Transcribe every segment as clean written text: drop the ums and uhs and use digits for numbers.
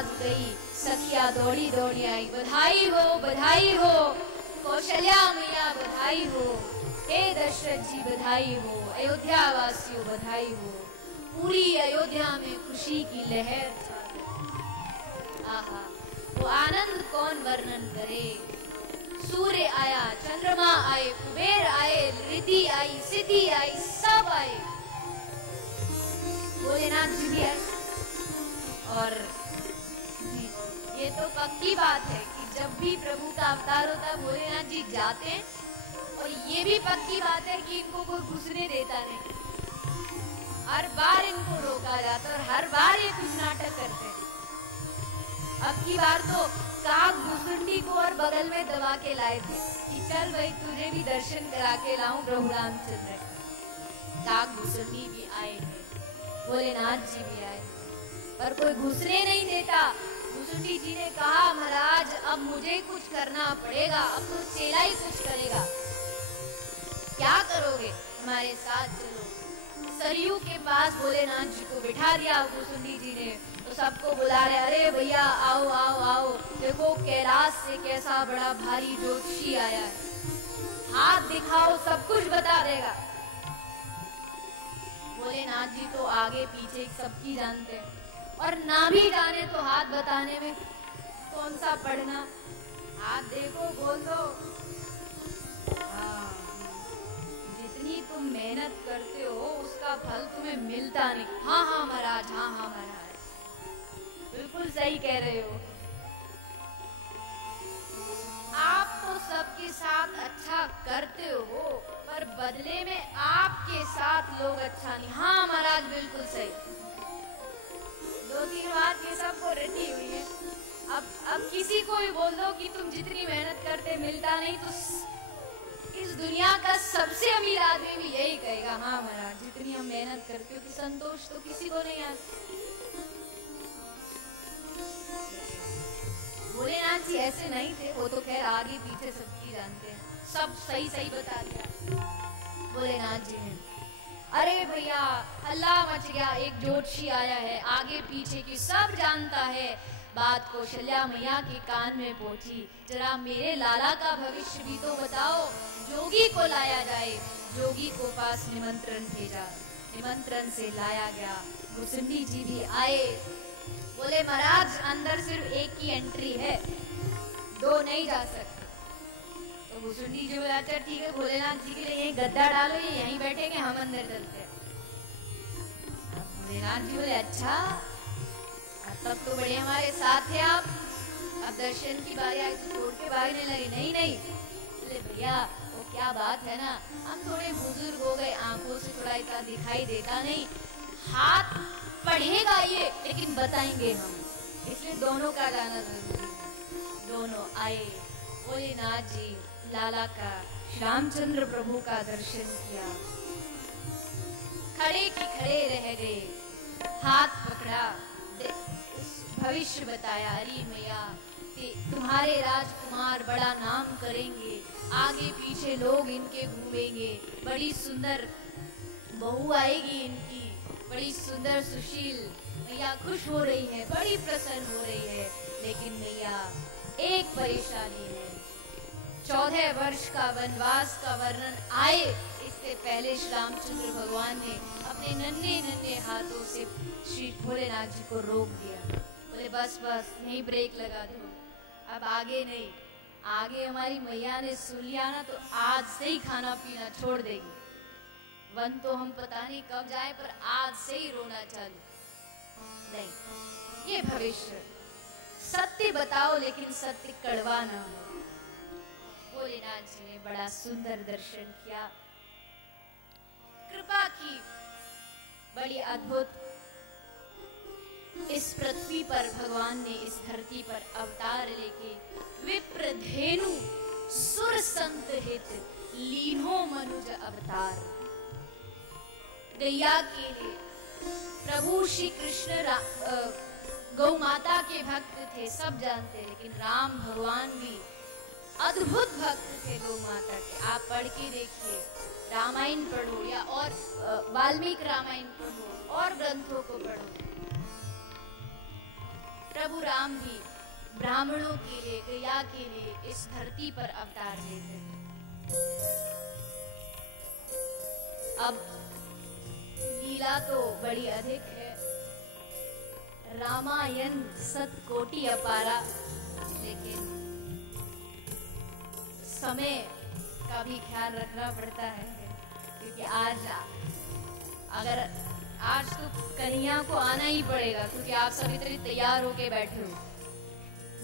आवाज गई, सखिया दौड़ी दौड़ी आई, बधाई हो कौशल्या मैया, बधाई हो, हे दशरथ जी बधाई हो, अयोध्या वासियों बधाई हो। पूरी अयोध्या में खुशी की लहर छा गई। आहा, वो आनंद कौन वर्णन करे। सूर्य आया, चंद्रमा आए, कुबेर आए, रिद्धि आई, सिद्धि आई, सब आए, भोलेनाथ जी भी आए। और ये तो पक्की बात है कि जब भी प्रभु का अवतार होता है भोलेनाथ जी जाते हैं, और ये भी पक्की बात है कि इनको कोई घुसने देता नहीं, हर बार इनको रोका जाता है और हर बार ये कुछ नाटक करते हैं। अब की बार तो काग भुसुंडी को और बगल में दबा के लाए थे कि चल भाई तुझे भी दर्शन करा के लाऊं प्रभु रामचंद्र का। काग भुसुंडी भी आए हैं, भोलेनाथ जी भी आए, पर कोई घुसने नहीं देता। भुसुंडी जी ने कहा महाराज अब मुझे कुछ करना पड़ेगा, अब तो चेला ही कुछ करेगा। क्या करोगे, हमारे साथ चलो। सरयू के पास भोलेनाथ जी को बिठा दिया भुसुंडी जी ने, तो सबको बुला रहे, अरे भैया आओ आओ आओ, देखो कैलाश से कैसा बड़ा भारी ज्योतिषी आया है, हाथ दिखाओ सब कुछ बता देगा। भोलेनाथ जी तो आगे पीछे सबकी जानते हैं, और ना भी जाने तो हाथ बताने में कौन सा पढ़ना, हाथ देखो बोल दो। हाँ, जितनी तुम मेहनत करते हो उसका फल तुम्हें मिलता नहीं। हाँ हाँ महाराज, हाँ हाँ महाराज, बिल्कुल सही कह रहे हो। आप तो सबके साथ अच्छा करते हो, पर बदले में आपके साथ लोग अच्छा नहीं। हाँ महाराज बिल्कुल सही। दो तीन बात ये सबको रटी हुई है। अब किसी को भी बोल दो कि तुम जितनी मेहनत करते मिलता नहीं, तो इस दुनिया का सबसे अमीर आदमी भी यही कहेगा, हाँ महाराज जितनी हम मेहनत करते हो कि संतोष तो किसी को नहीं आता। भोलेनाथ जी ऐसे नहीं थे, वो तो खैर आगे पीछे सबकी जानते हैं, सब सही सही बता दिया भोलेनाथ जी ने। अरे भैया हल्ला मच गया, एक ज्योतिषी आया है, आगे पीछे की सब जानता है। बात कौशल्या मैया के कान में पहुंची, जरा मेरे लाला का भविष्य भी तो बताओ। जोगी को लाया जाए, जोगी को पास निमंत्रण भेजा, निमंत्रण से लाया गया। भुसुंडी जी भी आए, बोले महाराज अंदर सिर्फ एक ही एंट्री है, दो नहीं जा सकते। तो भुसुंडी जी बोला अच्छा ठीक है, भोलेनाथ जी के लिए यही गद्दा डालो, ये यहीं बैठेंगे, हम अंदर चलते हैं। भोलेनाथ जी बोले अच्छा तब तो बड़े हमारे साथ है आप, अब दर्शन की बारी आई तो छोड़ के भागने लगे। नहीं नहीं, बोले भैया वो क्या बात है ना, हम थोड़े बुजुर्ग हो गए, आंखों से थोड़ा इतना दिखाई देता नहीं, हाथ पढ़ेगा ये लेकिन बताएंगे हम, इसलिए दोनों का जाना जरूरी है। दोनों आए, भोलेनाथ जी लाला का, रामचंद्र प्रभु का दर्शन किया, खड़े की खड़े रह गए, हाथ पकड़ा, भविष्य बताया, अरे मैया तुम्हारे राजकुमार बड़ा नाम करेंगे, आगे पीछे लोग इनके घूमेंगे, बड़ी सुंदर बहू आएगी इनकी, बड़ी सुंदर सुशील। मैया खुश हो रही है, बड़ी प्रसन्न हो रही है, लेकिन मैया एक परेशानी है, 14 वर्ष का वनवास का वर्णन आए इससे पहले श्री रामचंद्र भगवान ने अपने नन्हे नन्हे हाथों से श्री भोलेनाथ जी को रोक दिया। बोले बस बस यहीं ब्रेक लगा दो, अब आगे नहीं, आगे हमारी मैया ने सुन लिया ना तो आज से ही खाना पीना छोड़ देगी। वन तो हम पता नहीं कब जाए, पर आज से ही रोना चालू। नहीं, ये भविष्य, सत्य बताओ लेकिन सत्य कड़वा ना हो। भोलेनाथ जी ने बड़ा सुंदर दर्शन किया, कृपा की, बड़ी अद्भुत। इस पृथ्वी पर भगवान ने इस धरती पर अवतार लेके विप्र धेनु सुर संत हित लीनो मनुज अवतार। गैया के लिए प्रभु श्री कृष्ण गौ माता के भक्त थे, सब जानते, लेकिन राम भगवान भी अद्भुत भक्त थे गौ माता के। आप पढ़ के देखिए, रामायण पढ़ो या और वाल्मीकि रामायण पढ़ो और ग्रंथों को पढ़ो, प्रभु राम भी ब्राह्मणों के लिए, क्रिया के लिए इस धरती पर अवतार लेते हैं। अब लीला तो बड़ी अधिक है, रामायण सतकोटि अपारा, लेकिन समय का भी ख्याल रखना पड़ता है, क्योंकि आज तो कन्या को आना ही पड़ेगा, क्योंकि आप सभी तरह तैयार होके बैठे हो।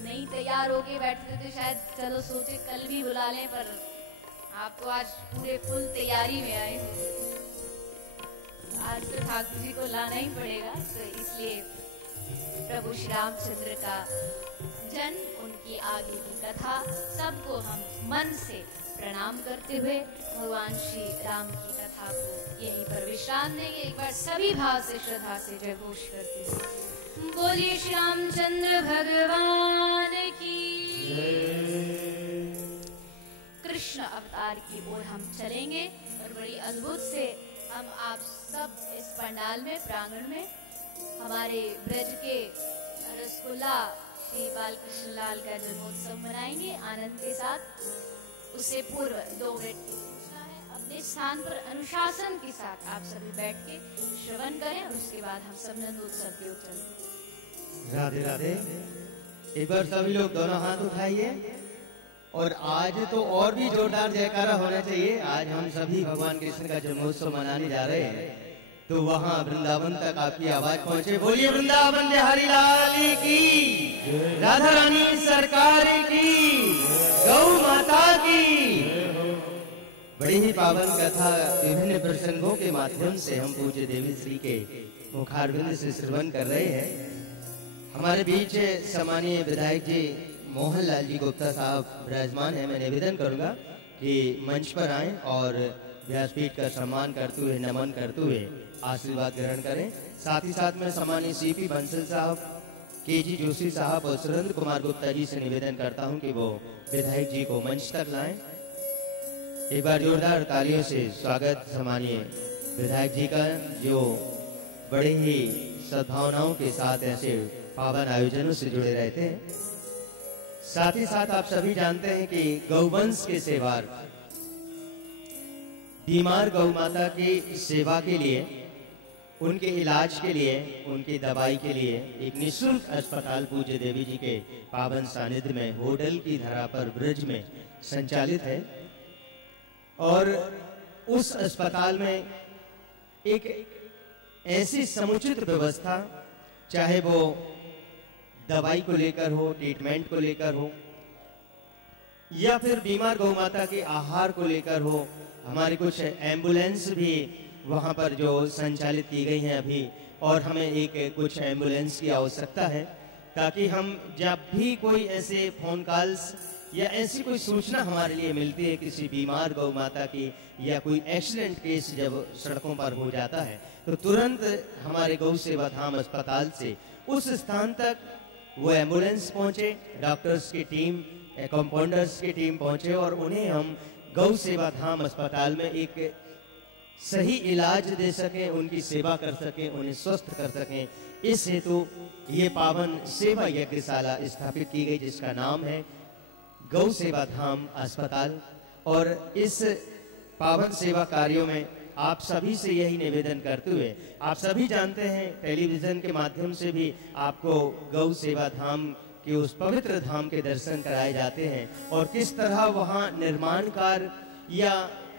नहीं तैयार होके बैठते तो शायद चलो सोचे कल भी बुला लें, पर आप तो आज पूरे फुल तैयारी में आए हो। आज तो ठाकुर जी को लाना ही पड़ेगा, तो इसलिए प्रभु श्री रामचंद्र का जन्म, उनकी आगे की कथा, सबको हम मन से प्रणाम करते हुए भगवान श्री राम की कथा को यहीं पर विश्राम देंगे। एक बार सभी भाव से, श्रद्धा से जय घोष करते हुए बोलिए श्री रामचंद्र भगवान की। कृष्ण अवतार की ओर हम चलेंगे और बड़ी अद्भुत से हम आप सब इस पंडाल में, प्रांगण में हमारे ब्रज के रसगुल्ला श्री बालकृष्ण लाल का जन्मोत्सव मनाएंगे आनंद के साथ। उससे पूर्व 2 मिनट की सूचना है, अपने स्थान पर अनुशासन के साथ आप सभी बैठ के श्रवण करें और उसके बाद हम सब नंदोत्सव की ओर चलें। राधे राधे। एक बार सभी लोग दोनों हाथ उठाइए, और आज तो और भी जोरदार जयकारा होना चाहिए। आज हम सभी भगवान कृष्ण का जन्मोत्सव मनाने जा रहे हैं, तो वहाँ वृंदावन तक आपकी आवाज पहुँचे। बोलिए वृंदावन बिहारी लाल की, राधा रानी सरकार की, गौ माता की। बड़ी ही पावन कथा विभिन्न प्रसंगों के माध्यम से हम पूज्य देवी श्री के मुखारविंद से श्रवण कर रहे हैं। हमारे बीच सम्मानीय विधायक जी मोहन लाल जी गुप्ता साहब विराजमान है। मैं निवेदन करूंगा कि मंच पर आएं और व्यासपीठ का सम्मान करते हुए, नमन करते हुए आशीर्वाद ग्रहण करें। साथ ही साथ में सम्मानीय सीपी बंसल साहब, केजी जोशी साहब और सुरेंद्र कुमार गुप्ता जी से निवेदन करता हूं कि वो विधायक जी को मंच तक लाएं। एक बार जोरदार तालियों से स्वागत सम्मानीय विधायक जी का, जो बड़े ही सद्भावनाओं के साथ ऐसे पावन आयोजनों से जुड़े रहते हैं। साथ ही साथ आप सभी जानते हैं कि गौवंश के सेवार, बीमार गौ माता की सेवा के लिए, उनके इलाज के लिए, उनकी दवाई के लिए एक निःशुल्क अस्पताल पूज्य देवी जी के पावन सानिध्य में होडल की धरा पर ब्रज में संचालित है। और उस अस्पताल में एक ऐसी समुचित व्यवस्था, चाहे वो दवाई को लेकर हो, ट्रीटमेंट को लेकर हो, या फिर बीमार गौ माता के आहार को लेकर हो, हमारी कुछ एम्बुलेंस भी वहां पर जो संचालित की गई हैं अभी, और हमें एक कुछ एम्बुलेंस की आवश्यकता है, ताकि हम जब भी कोई ऐसे फोन कॉल्स या ऐसी कोई सूचना हमारे लिए मिलती है किसी बीमार गौ माता की, या कोई एक्सीडेंट केस जब सड़कों पर हो जाता है, तो तुरंत हमारे गौ सेवा धाम अस्पताल से उस स्थान तक वो एम्बुलेंस पहुंचे, डॉक्टर्स की टीम, कंपाउंडर्स की टीम पहुंचे और उन्हें हम गौ सेवा धाम अस्पताल में एक सही इलाज दे सकें, उनकी सेवा कर सकें, उन्हें स्वस्थ कर सकें। इस हेतु ये पावन सेवा यज्ञशाला स्थापित की गई, जिसका नाम है गौ सेवा धाम अस्पताल। और इस पावन सेवा कार्यों में आप सभी से यही निवेदन करते हुए, आप सभी जानते हैं टेलीविजन के माध्यम से भी आपको गौ सेवा धाम के उस पवित्र धाम के दर्शन कराए जाते हैं, और किस तरह वहाँ निर्माण कार्य या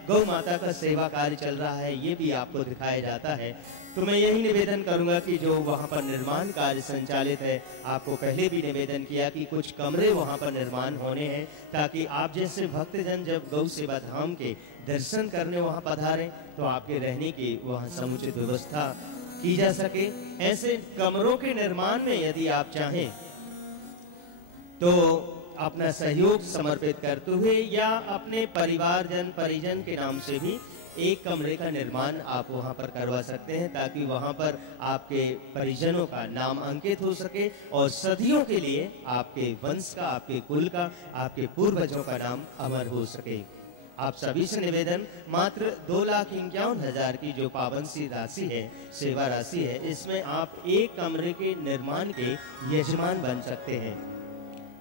गौ माता का सेवा कार्य चल रहा है ये भी आपको दिखाया जाता है। तो मैं यही निवेदन करूंगा कि जो वहाँ पर निर्माण कार्य संचालित है, आपको पहले भी निवेदन किया कि कुछ कमरे वहाँ पर निर्माण होने हैं, ताकि आप जैसे भक्तजन जब गौ सेवा धाम के दर्शन करने वहाँ पधारें तो आपके रहने की वहाँ समुचित व्यवस्था की जा सके। ऐसे कमरों के निर्माण में यदि आप चाहें तो अपना सहयोग समर्पित करते हुए या अपने परिवारजन परिजन के नाम से भी एक कमरे का निर्माण आप वहां पर करवा सकते हैं, ताकि वहां पर आपके परिजनों का नाम अंकित हो सके और सदियों के लिए आपके वंश का, आपके कुल का, आपके पूर्वजों का नाम अमर हो सके। आप सभी से निवेदन, मात्र 2,51,000 की जो पावन सी राशि है, सेवा राशि है, इसमें आप एक कमरे के निर्माण के यजमान बन सकते हैं।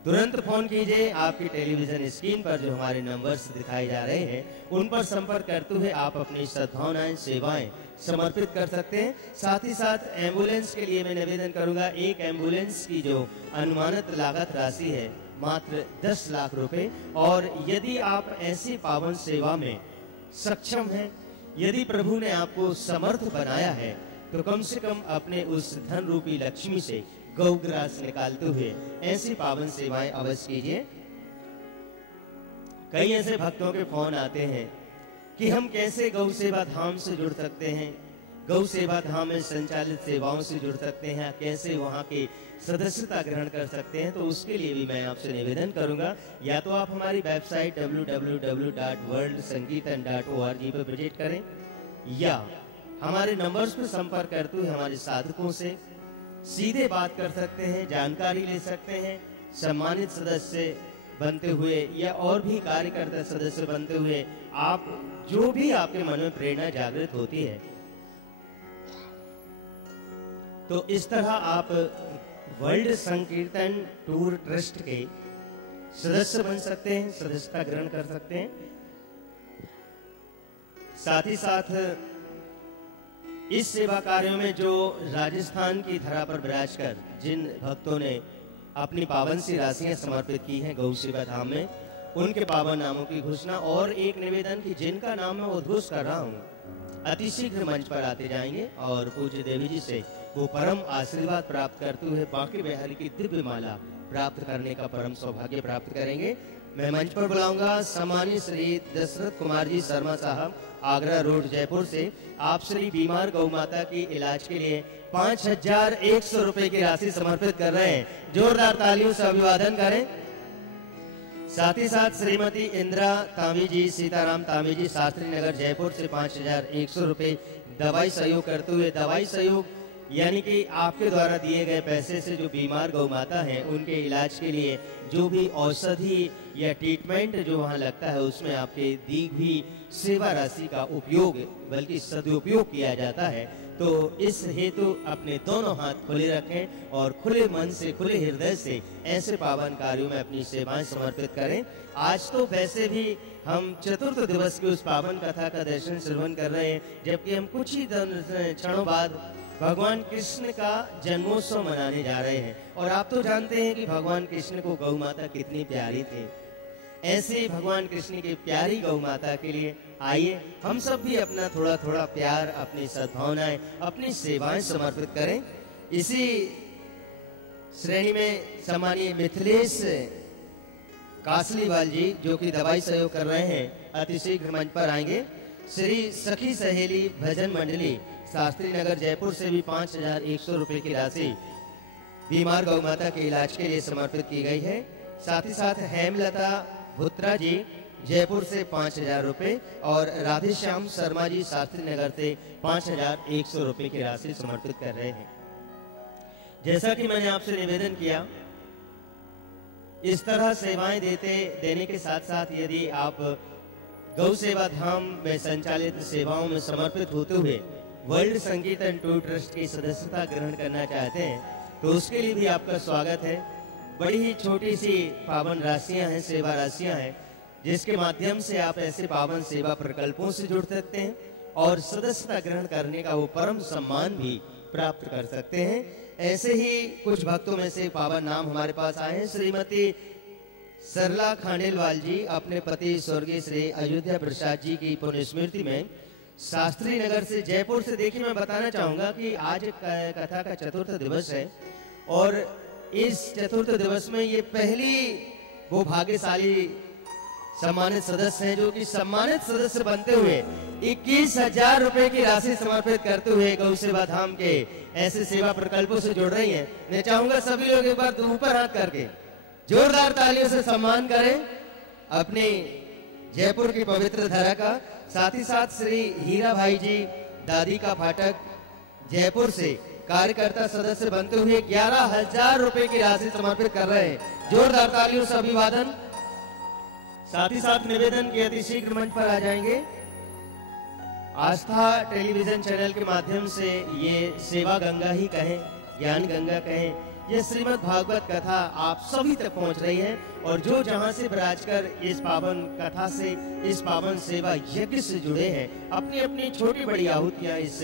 तुरंत फोन कीजिए। आपकी टेलीविजन स्क्रीन पर जो हमारे नंबर्स दिखाए जा रहे हैं, उन पर संपर्क करते हुए आप अपनी सद्भावनाएं, सेवाएं समर्पित कर सकते हैं। साथ ही साथ एम्बुलेंस के लिए मैं निवेदन करूंगा, एक एम्बुलेंस की जो अनुमानित लागत राशि है मात्र 10 लाख रुपए। और यदि आप ऐसी पावन सेवा में सक्षम हैं, यदि प्रभु ने आपको समर्थ बनाया है, तो कम से कम अपने उस धन रूपी लक्ष्मी से गौग्रास निकालते हुए ऐसी पावन सेवाएं अवश्य कीजिए। कई ऐसे भक्तों के फोन आते हैं कि हम कैसे गौ सेवा धाम से जुड़ सकते हैं, गौ सेवा धाम में संचालित सेवाओं से जुड़ सकते हैं, कैसे वहां की सदस्यता ग्रहण कर सकते हैं। तो उसके लिए भी मैं आपसे निवेदन करूंगा, या तो आप हमारी वेबसाइट www.worldsangeetan.org पर विजिट करें, या हमारे नंबर्स पर संपर्क करते हुए हमारे साधकों से सीधे बात कर सकते हैं, जानकारी ले सकते हैं। सम्मानित सदस्य बनते हुए या और भी कार्यकर्ता सदस्य बनते हुए आप जो भी आपके मन में प्रेरणा जागृत होती है, तो इस तरह आप वर्ल्ड संकीर्तन टूर ट्रस्ट के सदस्य बन सकते हैं, सदस्यता ग्रहण कर सकते हैं। साथ ही साथ इस सेवा कार्यों में जो राजस्थान की धरा पर विराज कर जिन भक्तों ने अपनी पावन सी राशियां समर्पित की हैं गौ सेवा धाम में, उनके पावन नामों की घोषणा और एक निवेदन की जिनका नाम मैं उद्घोष कर रहा हूँ, अतिशीघ्र मंच पर आते जाएंगे और पूज्य देवी जी से वो परम आशीर्वाद प्राप्त करते हुए बांके बिहारी की दिव्य माला प्राप्त करने का परम सौभाग्य प्राप्त करेंगे। मैं मंच पर बुलाऊंगा सम्मानित श्री दशरथ कुमार जी शर्मा साहब, आगरा रोड जयपुर से। आप श्री बीमार गौ माता की इलाज के लिए 5,100 रुपए की राशि समर्पित कर रहे हैं। जोरदार तालियों से अभिवादन करें। साथ ही साथ श्रीमती इंदिरा तामी जी, सीताराम तामी जी, शास्त्री नगर जयपुर से 5,100 रुपए दवाई सहयोग करते हुए, दवाई सहयोग यानी कि आपके द्वारा दिए गए पैसे से जो बीमार गौ माता है उनके इलाज के लिए जो भी औषधि या ट्रीटमेंट जो वहाँ लगता है, उसमें आपके दी हुई सेवा राशि का उपयोग बल्कि सदुपयोग किया जाता है। तो इस हेतु अपने दोनों हाथ खुले रखें और खुले मन से, खुले हृदय से ऐसे पावन कार्यों में अपनी सेवाएं समर्पित करें। आज तो वैसे भी हम चतुर्थ दिवस की उस पावन कथा का दर्शन श्रवण कर रहे हैं, जबकि हम कुछ ही क्षणों बाद भगवान कृष्ण का जन्मोत्सव मनाने जा रहे हैं। और आप तो जानते हैं कि भगवान कृष्ण को गौ माता कितनी प्यारी थी। ऐसे भगवान कृष्ण की प्यारी गौ माता के लिए आइए हम सब भी अपना थोड़ा थोड़ा प्यार, अपनी सद्भावनाएं, अपनी सेवाएं समर्पित करें। इसी श्रेणी में सम्मानीय मिथिलेश कासलीवाल जी जो कि दवाई सहयोग कर रहे हैं, अतिशीघ्र मंच पर आएंगे। श्री सखी सहेली भजन मंडली शास्त्री नगर जयपुर से भी 5,100 रुपए की राशि बीमार गौ माता के इलाज के लिए समर्पित की गई है। साथ ही साथ हेमलता भुत्रा जी जयपुर से 5,000 रुपए और राधेश्याम शर्मा जी शास्त्री नगर से 5,100 रुपए की राशि समर्पित कर रहे हैं। जैसा कि मैंने आपसे निवेदन किया, इस तरह सेवाएं देने के साथ साथ यदि आप गौ सेवा धाम में संचालित सेवाओं में समर्पित होते हुए वर्ल्ड संकीर्तन टूर ट्रस्ट की सदस्यता ग्रहण करना चाहते हैं, तो उसके लिए भी आपका स्वागत है। बड़ी ही छोटी सी पावन राशियां हैं, सेवा राशियां हैं, जिसके माध्यम से आप ऐसे पावन सेवा प्रकल्पों से जुड़ सकते हैं और सदस्यता ग्रहण करने का वो परम सम्मान भी प्राप्त कर सकते हैं। ऐसे ही कुछ भक्तों में से पावन नाम हमारे पास आए हैं। श्रीमती सरला खांडेलवाल जी अपने पति स्वर्गीय श्री अयोध्या प्रसाद जी की पुण्य स्मृति में शास्त्री नगर से जयपुर से, देखिए मैं बताना चाहूंगा कि आज कथा का चतुर्थ दिवस है और इस चतुर्थ दिवस में ये पहली वो भाग्यशाली सम्मानित सदस्य हैं जो कि सम्मानित सदस्य बनते हुए 21,000 रुपए की राशि समर्पित करते हुए गौ सेवा धाम के ऐसे सेवा प्रकल्पों से जुड़ रही हैं। मैं चाहूंगा सभी लोग एक बार ऊपर हाथ करके जोरदार तालियों से सम्मान करें अपनी जयपुर की पवित्र धरा का। साथ ही साथ श्री हीरा भाई जी दादी का फाटक जयपुर से कार्यकर्ता सदस्य बनते हुए 11,000 रुपए की राशि समर्पित कर रहे हैं। जोरदार तालियों से अभिवादन। साथ ही साथ निवेदन के अतिशीघ्र मंच पर आ जाएंगे। आस्था टेलीविजन चैनल के माध्यम से ये सेवा गंगा ही कहें, ज्ञान गंगा कहें, ये श्रीमद् भागवत कथा आप सभी तक पहुंच रही है। और जो जहां से विराजकर इस पावन कथा से, इस पावन सेवा यज्ञ से जुड़े हैं, अपनी अपनी छोटी बड़ी आहुतियां इस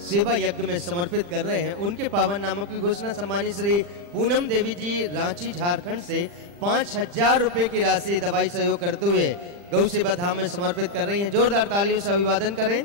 सेवा यज्ञ में समर्पित कर रहे हैं, उनके पावन नामों की घोषणा सम्मानित श्री पूनम देवी जी रांची झारखंड से 5000 रुपए की राशि दवाई सहयोग करते हुए गौ सेवा धाम में समर्पित कर रही हैं। जोरदार तालियों से अभिवादन करें।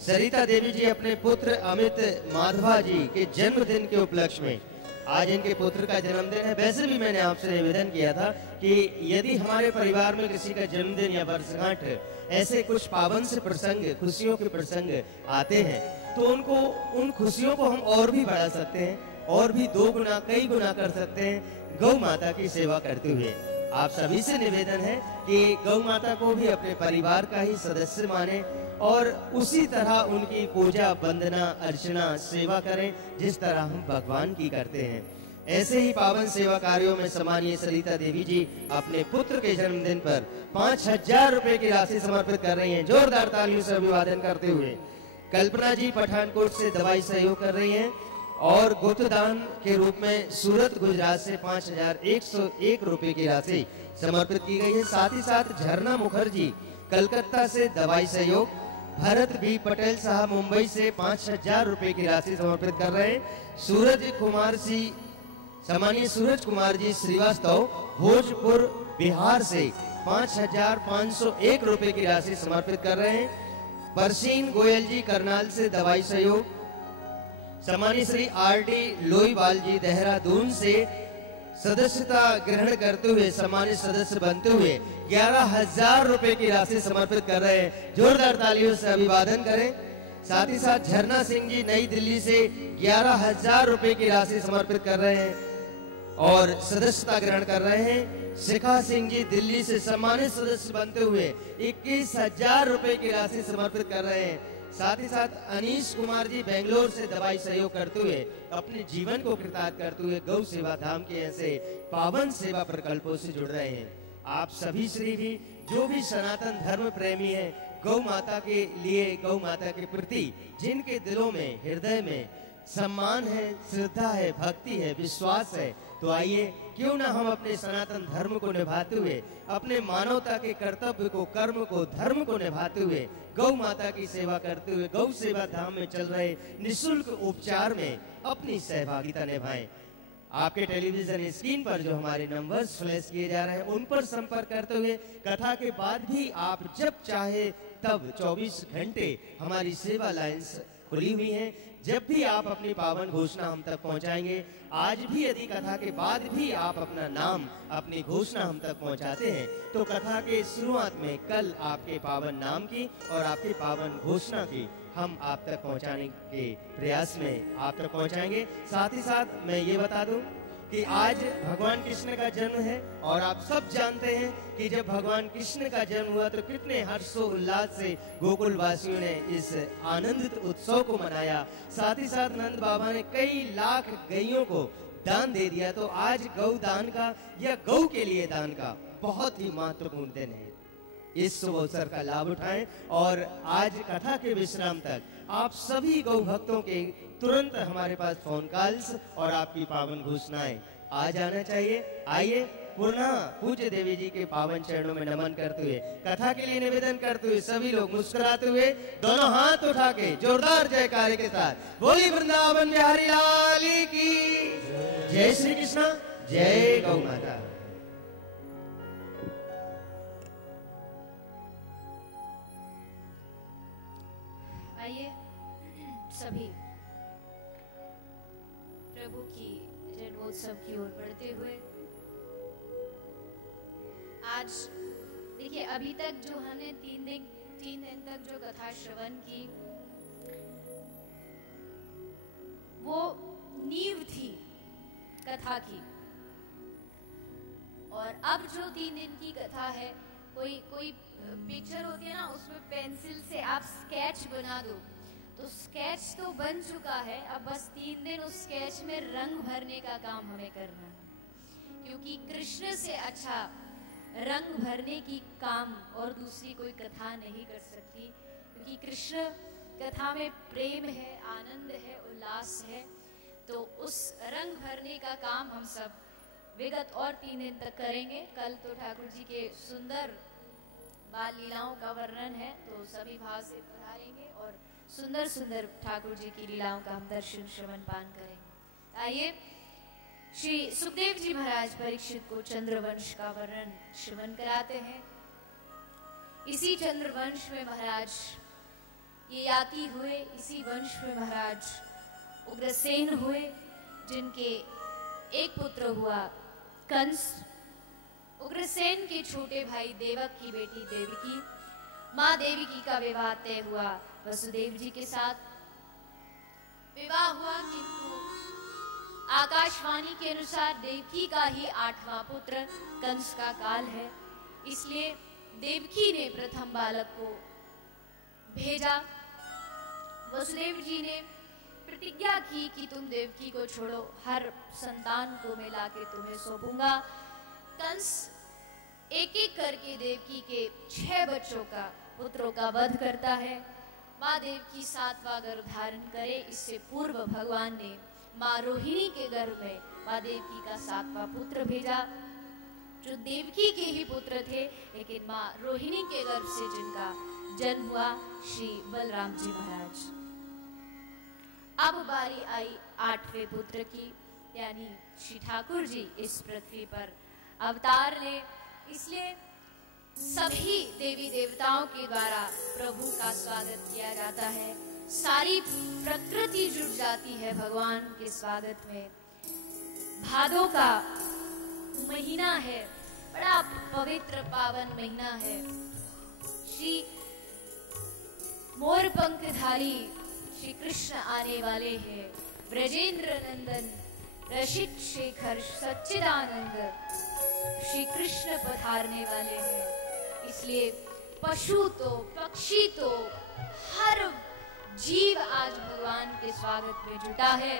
सरिता देवी जी अपने पुत्र अमित माधवा जी के जन्मदिन के उपलक्ष्य में, आज इनके पुत्र का जन्मदिन है। वैसे भी मैंने आपसे निवेदन किया था कि यदि हमारे परिवार में किसी का जन्मदिन या वर्षगांठ, ऐसे कुछ पावन से प्रसंग, खुशियों के प्रसंग आते हैं, तो उनको, उन खुशियों को हम और भी बढ़ा सकते हैं, और भी 2 गुना, कई गुना कर सकते हैं गौ माता की सेवा करते हुए। आप सभी से निवेदन है कि गौ माता को भी अपने परिवार का ही सदस्य माने और उसी तरह उनकी पूजा, वंदना, अर्चना, सेवा करें जिस तरह हम भगवान की करते हैं। ऐसे ही पावन सेवा कार्यों में सम्मानीय सरिता देवी जी अपने पुत्र के जन्मदिन पर 5000 रुपए की राशि समर्पित कर रही हैं। जोरदार तालियों से अभिवादन करते हुए कल्पना जी पठानकोट से दवाई सहयोग कर रही हैं और गुप्तदान के रूप में सूरत गुजरात से 5101 रुपए की राशि समर्पित की गई है। साथ ही साथ झरना मुखर्जी कलकत्ता से दवाई सहयोग, भरत बी पटेल साहब मुंबई से 5000 रुपए की राशि समर्पित कर रहे हैं। सम्मानीय सूरज कुमार जी श्रीवास्तव भोजपुर बिहार से 5501 रुपए की राशि समर्पित कर रहे हैं। परसीन गोयल जी करनाल से दवाई सहयोग, सम्मानीय श्री आर.डी. लोईवाल जी देहरादून से सदस्यता ग्रहण करते हुए, सम्मानित सदस्य बनते हुए 11000 रुपए की राशि समर्पित कर रहे हैं। जोरदार तालियों से अभिवादन करें। साथ ही साथ झरना सिंह जी नई दिल्ली से 11000 रुपए की राशि समर्पित कर रहे हैं और सदस्यता ग्रहण कर रहे हैं। शिखा सिंह जी दिल्ली से सम्मानित सदस्य बनते हुए 21000 रुपए की राशि समर्पित कर रहे हैं। साथ ही साथ अनीश कुमार जी बेंगलोर से दवाई सहयोग करते हुए, अपने जीवन को कृतार्थ करते हुए गौ सेवा धाम के ऐसे पावन सेवा प्रकल्पों से जुड़ रहे हैं। आप सभी श्री भी जो भी सनातन धर्म प्रेमी है, गौ माता के लिए, गौ माता के प्रति जिनके दिलों में, हृदय में सम्मान है, श्रद्धा है, भक्ति है, विश्वास है, तो आइए क्यों ना हम अपने सनातन धर्म को निभाते हुए, अपने मानवता के कर्तव्य को, कर्म को, धर्म को निभाते हुए गौ माता की सेवा करते हुए गौ सेवा धाम में चल रहे निःशुल्क उपचार में अपनी सहभागिता निभाएं। आपके टेलीविजन स्क्रीन पर जो हमारे नंबर्स फ्लैश किए जा रहे हैं, उन पर संपर्क करते हुए कथा के बाद भी आप जब चाहे तब 24 घंटे हमारी सेवा लाइन्स खुली हुई हैं। जब भी आप अपनी पावन घोषणा हम तक पहुंचाएंगे, आज भी यदि कथा के बाद भी आप अपना नाम, अपनी घोषणा हम तक पहुंचाते हैं, तो कथा के शुरुआत में कल आपके पावन नाम की और आपकी पावन घोषणा की हम आप तक पहुंचाने के प्रयास में आप तक पहुंचाएंगे। साथ ही साथ मैं ये बता दूं कि आज भगवान कृष्ण का जन्म है और आप सब जानते हैं कि जब भगवान कृष्ण का जन्म हुआ तो कितने हर्षोल्लास से गोकुल वासियों ने इस आनंदित उत्सव को मनाया। साथ ही साथ नंद बाबा ने कई लाख गायों को दान दे दिया। तो आज गौ दान का या गौ के लिए दान का बहुत ही महत्वपूर्ण दिन है। इस शुभ अवसर का लाभ उठाएं और आज कथा के विश्राम तक आप सभी गौ भक्तों के तुरंत हमारे पास फोन कॉल्स और आपकी पावन घोषणाएं आ जाना चाहिए। आइए पुनः पूज्य देवी जी के पावन चरणों में नमन करते हुए, कथा के लिए निवेदन करते हुए सभी लोग मुस्कुराते हुए दोनों हाथ उठा के जोरदार जयकारे के साथ बोली वृंदावन बिहारी लाल की जय। श्री कृष्ण, जय गौ माता। आइए सभी प्रभु की जन्मोत्सव की ओर बढ़ते हुए, आज देखिए अभी तक जो हमने 3 दिन तक जो कथा श्रवण की, वो नींव थी कथा की। और अब जो 3 दिन की कथा है, कोई पिक्चर होती है ना, उसमें पेंसिल से आप स्केच बना दो, तो स्केच तो बन चुका है, अब बस 3 दिन उस स्केच में रंग भरने का काम हमें करना है। क्योंकि कृष्ण से अच्छा रंग भरने की काम और दूसरी कोई कथा नहीं कर सकती, क्योंकि कृष्ण कथा में प्रेम है, आनंद है, उल्लास है। तो उस रंग भरने का काम हम सब विगत और 3 दिन तक करेंगे। कल तो ठाकुर जी के सुंदर बाल लीलाओं का वर्णन है, तो सभी भाव से पधारेंगे और सुंदर सुंदर ठाकुर जी की लीलाओं का हम दर्शन श्रवण पान करेंगे। आइए श्री सुखदेव जी महाराज परीक्षित को चंद्रवंश का वर्णन श्रवण कराते हैं। इसी चंद्रवंश में महाराज ये याति हुए, इसी वंश में महाराज उग्रसेन हुए, जिनके एक पुत्र हुआ कंस। उग्रसेन के छोटे भाई देवक की बेटी देवकी, माँ देवकी का विवाह तय हुआ वसुदेव जी के साथ। विवाह हुआ, किंतु आकाशवाणी के अनुसार देवकी का ही 8वां पुत्र कंस का काल है, इसलिए देवकी ने प्रथम बालक को भेजा। वसुदेव जी ने प्रतिज्ञा की कि तुम देवकी को छोड़ो, हर संतान को मैं लाके तुम्हें सौंपूंगा। कंस एक एक करके देवकी के 6 बच्चों का, पुत्रों का वध करता है। माँ देवकी 7वां गर्भ धारण करे, इससे पूर्व भगवान ने माँ रोहिणी के गर्भ में माँ देवकी का 7वां पुत्र भेजा, जो देवकी के ही पुत्र थे, लेकिन माँ रोहिणी के गर्भ से जिनका जन्म हुआ श्री बलराम जी महाराज। अब बारी आई 8वें पुत्र की, यानी श्री ठाकुर जी इस पृथ्वी पर अवतार ले, इसलिए सभी देवी देवताओं के द्वारा प्रभु का स्वागत किया जाता है। सारी प्रकृति जुट जाती है भगवान के स्वागत में। भादों का महीना है, बड़ा पवित्र पावन महीना है। श्री मोर पंखधारी श्री कृष्ण आने वाले हैं। ब्रजेंद्र नंदन रसिक शेखर सच्चिदानंद श्री कृष्ण पधारने वाले हैं, इसलिए पशु तो पक्षी तो हर जीव आज भगवान के स्वागत में जुटा है।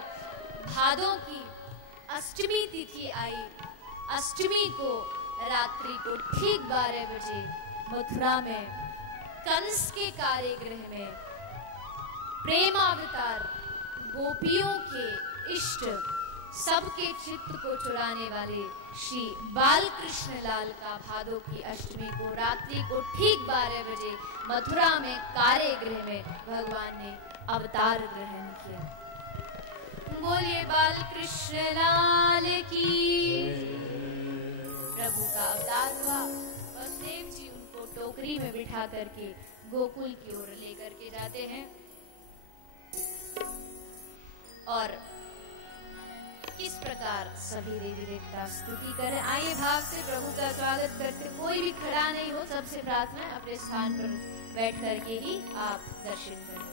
भादों की अष्टमी तिथि आई। अष्टमी को रात्रि को ठीक 12 बजे मथुरा में कंस के कारागृह में प्रेमावतार गोपियों के इष्ट, सबके चित्त को चुराने वाले श्री बाल कृष्ण लाल का भादों की अष्टमी को रात्रि को ठीक 12 बजे मथुरा में कारागृह में भगवान ने अवतार ग्रहण किया। बोलिए बाल कृष्ण लाल की। प्रभु का अवतार हुआ। वसुदेव जी उनको टोकरी में बिठा करके गोकुल की ओर लेकर के जाते हैं और किस प्रकार सभी देवी देवता स्तुति करें। आइए भाव से प्रभु का स्वागत करते। कोई भी खड़ा नहीं हो, सबसे प्रार्थना है अपने स्थान पर बैठ करके ही आप दर्शन करें।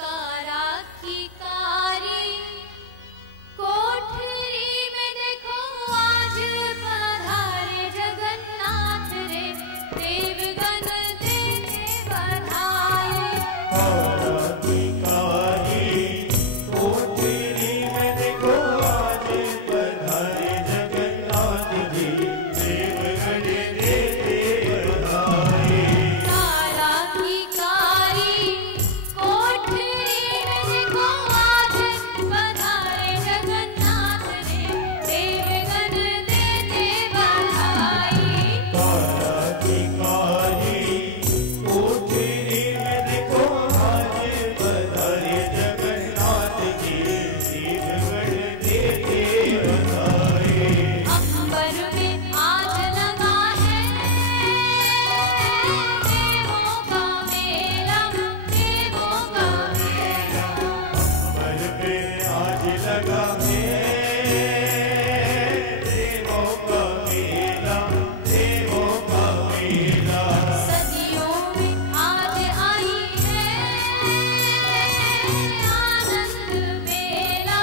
कारा की कारी कोठरी में देखो आज पधारे जगन्नाथ रे, देवगण देते बधाई। कारा की कारी कोठरी में देखो आज पधारे जगन्नाथ जी, देवगण देते बधाई। कारा की कारी कोठरी में देखो आज पधारे जगन्नाथ रे, देवगण देते बधाई। कारा की कारी कोठरी में देखो आज पधारे जगन्नाथ जी, देवगण देते बधाई। अंबर में आज लगा है देवों का मेला, देवों का मेला। अंबर पे आज लगा है देवों का मेला, देवों का मेला। सदियों में आज आई है आनंद मेला,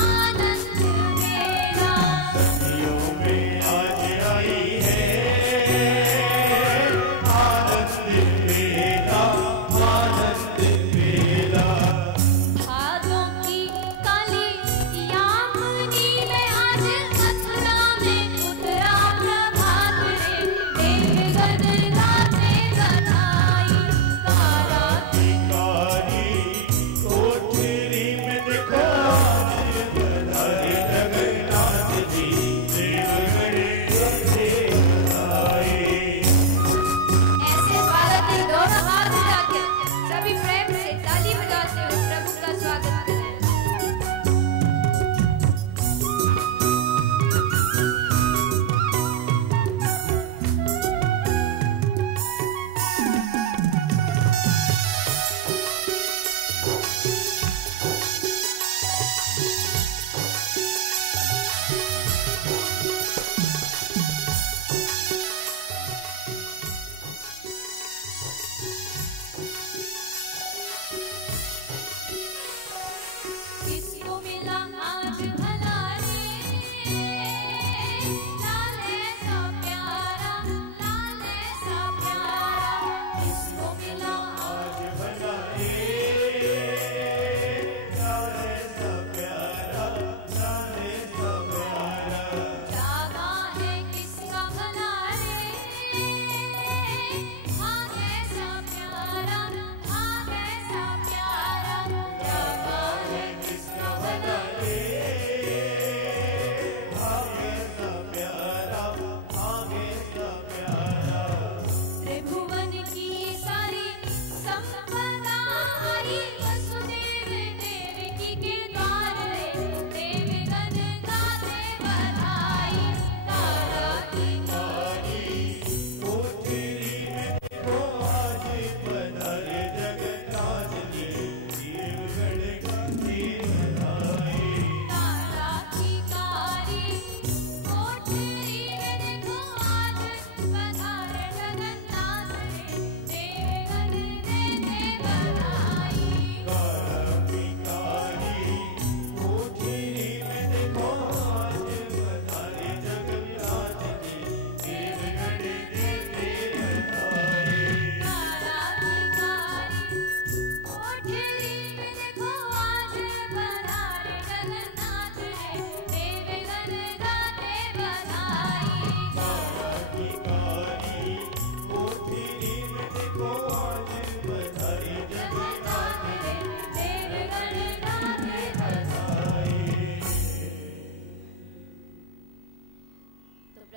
आनंद मेला। सदियों में आज आई है आनंद मेला, आनंद मेला। भादों की काली याम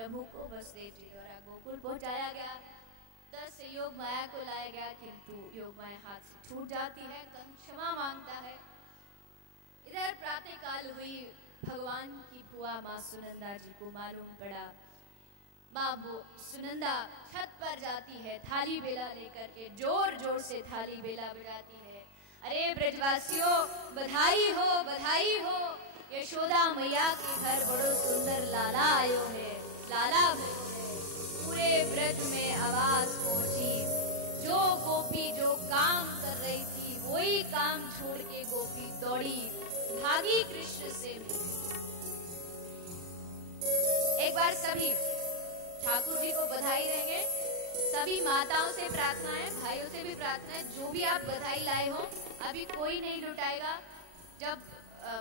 प्रभु को वसुदेव जी द्वारा गोकुल पहुंचाया गया। 10 योग माया को लाया गया, किंतु योग माया हाथ से छूट जाती है, कंस क्षमा मांगता है। इधर प्रातः काल हुई, भगवान की बुआ माँ सुनंदा जी को मालूम पड़ा। बाबू सुनंदा छत पर जाती है, थाली बेला लेकर के जोर जोर से थाली बेला बजाती है। अरे ब्रजवासियों, बधाई हो, बधाई हो, यशोदा मैया के घर बड़ो सुंदर लाला आयो है, लाला भयो है। पूरे ब्रज में आवाज पहुंची, जो गोपी जो काम कर रही थी वही काम छोड़ के गोपी दौड़ी भागी कृष्ण से मिली। एक बार सभी ठाकुर जी को बधाई देंगे। सभी माताओं से प्रार्थना है, भाइयों से भी प्रार्थना है, जो भी आप बधाई लाए हो अभी कोई नहीं लुटाएगा। जब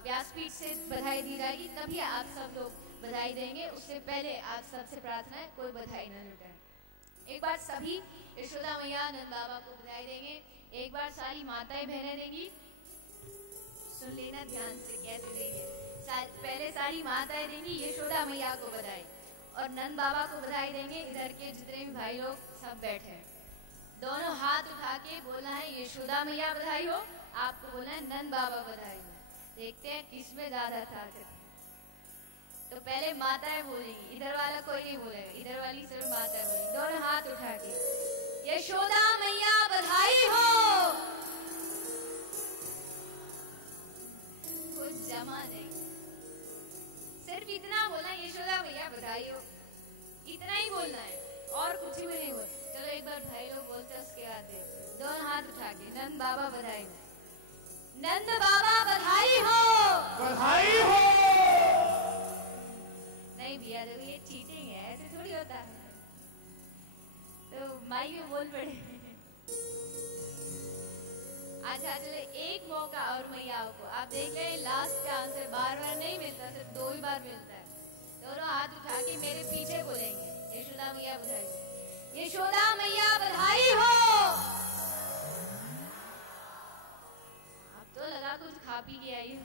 व्यासपीठ से बधाई दी जाएगी तभी आप सब लोग बधाई देंगे। उससे पहले आप सबसे प्रार्थना है कोई बधाई ना लुटाए। एक बार सभी यशोदा मैया नंद बाबा को बधाई देंगे, एक बार सारी माताएं बहनें देंगी। सुन लेना ध्यान से कैसे देंगे। पहले सारी माताएं देंगी यशोदा मैया को बधाई और नंद बाबा को बधाई देंगे। इधर के जितने भी भाई लोग सब बैठे हैं, दोनों हाथ उठा के बोलना है यशोदा मैया बधाई हो, आपको बोलना है नंद बाबा बधाई हो। देखते हैं किसमें ज्यादा ताकत है। तो पहले माताएं बोलेंगी, इधर वाला कोई नहीं बोलेगा, इधर वाली सिर्फ माताएं बोलेंगी। दोनों हाथ उठा के यशोदा मैया बधाई हो। कुछ जमा नहीं, सिर्फ इतना बोलना यशोदा मैया बधाई हो, इतना ही बोलना है और कुछ भी नहीं बोलना। चलो एक बार भाई लोग बोलते हैं, उसके बाद दोनों हाथ उठा के नंद बाबा बधाई हो, नंद बाबा बधाई हो, बधाई हो। नहीं भैया देखो ये चीटिंग है, ऐसे थोड़ी होता है। तो माई में बोल पड़े। अच्छा चले एक मौका और मैयाओं को आप देख ले, लास्ट का आंसर बार बार नहीं मिलता, सिर्फ 2 ही बार मिलता है। दोनों हाथ उठा के मेरे पीछे बोलेंगे यशोदा मैया बधाई, यशोदा मैया बधाई हो। अब तो लगा कुछ खा पी के आई हो।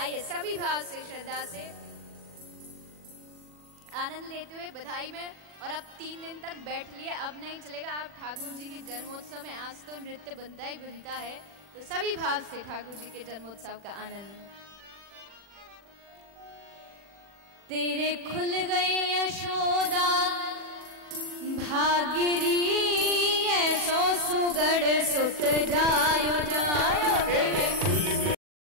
आइए सभी भाव से श्रद्धा से आनंद लेते हुए बधाई में। और अब 3 दिन तक बैठ लिए, अब नहीं चलेगा। आप ठाकुर जी के जन्मोत्सव में आज तो नृत्य बनता ही बनता है, तो सभी भाव से ठाकुर जी के जन्मोत्सव का आनंद। तेरे खुल गए यशोदा भागिरी, ऐसो सुगड़ सुत जा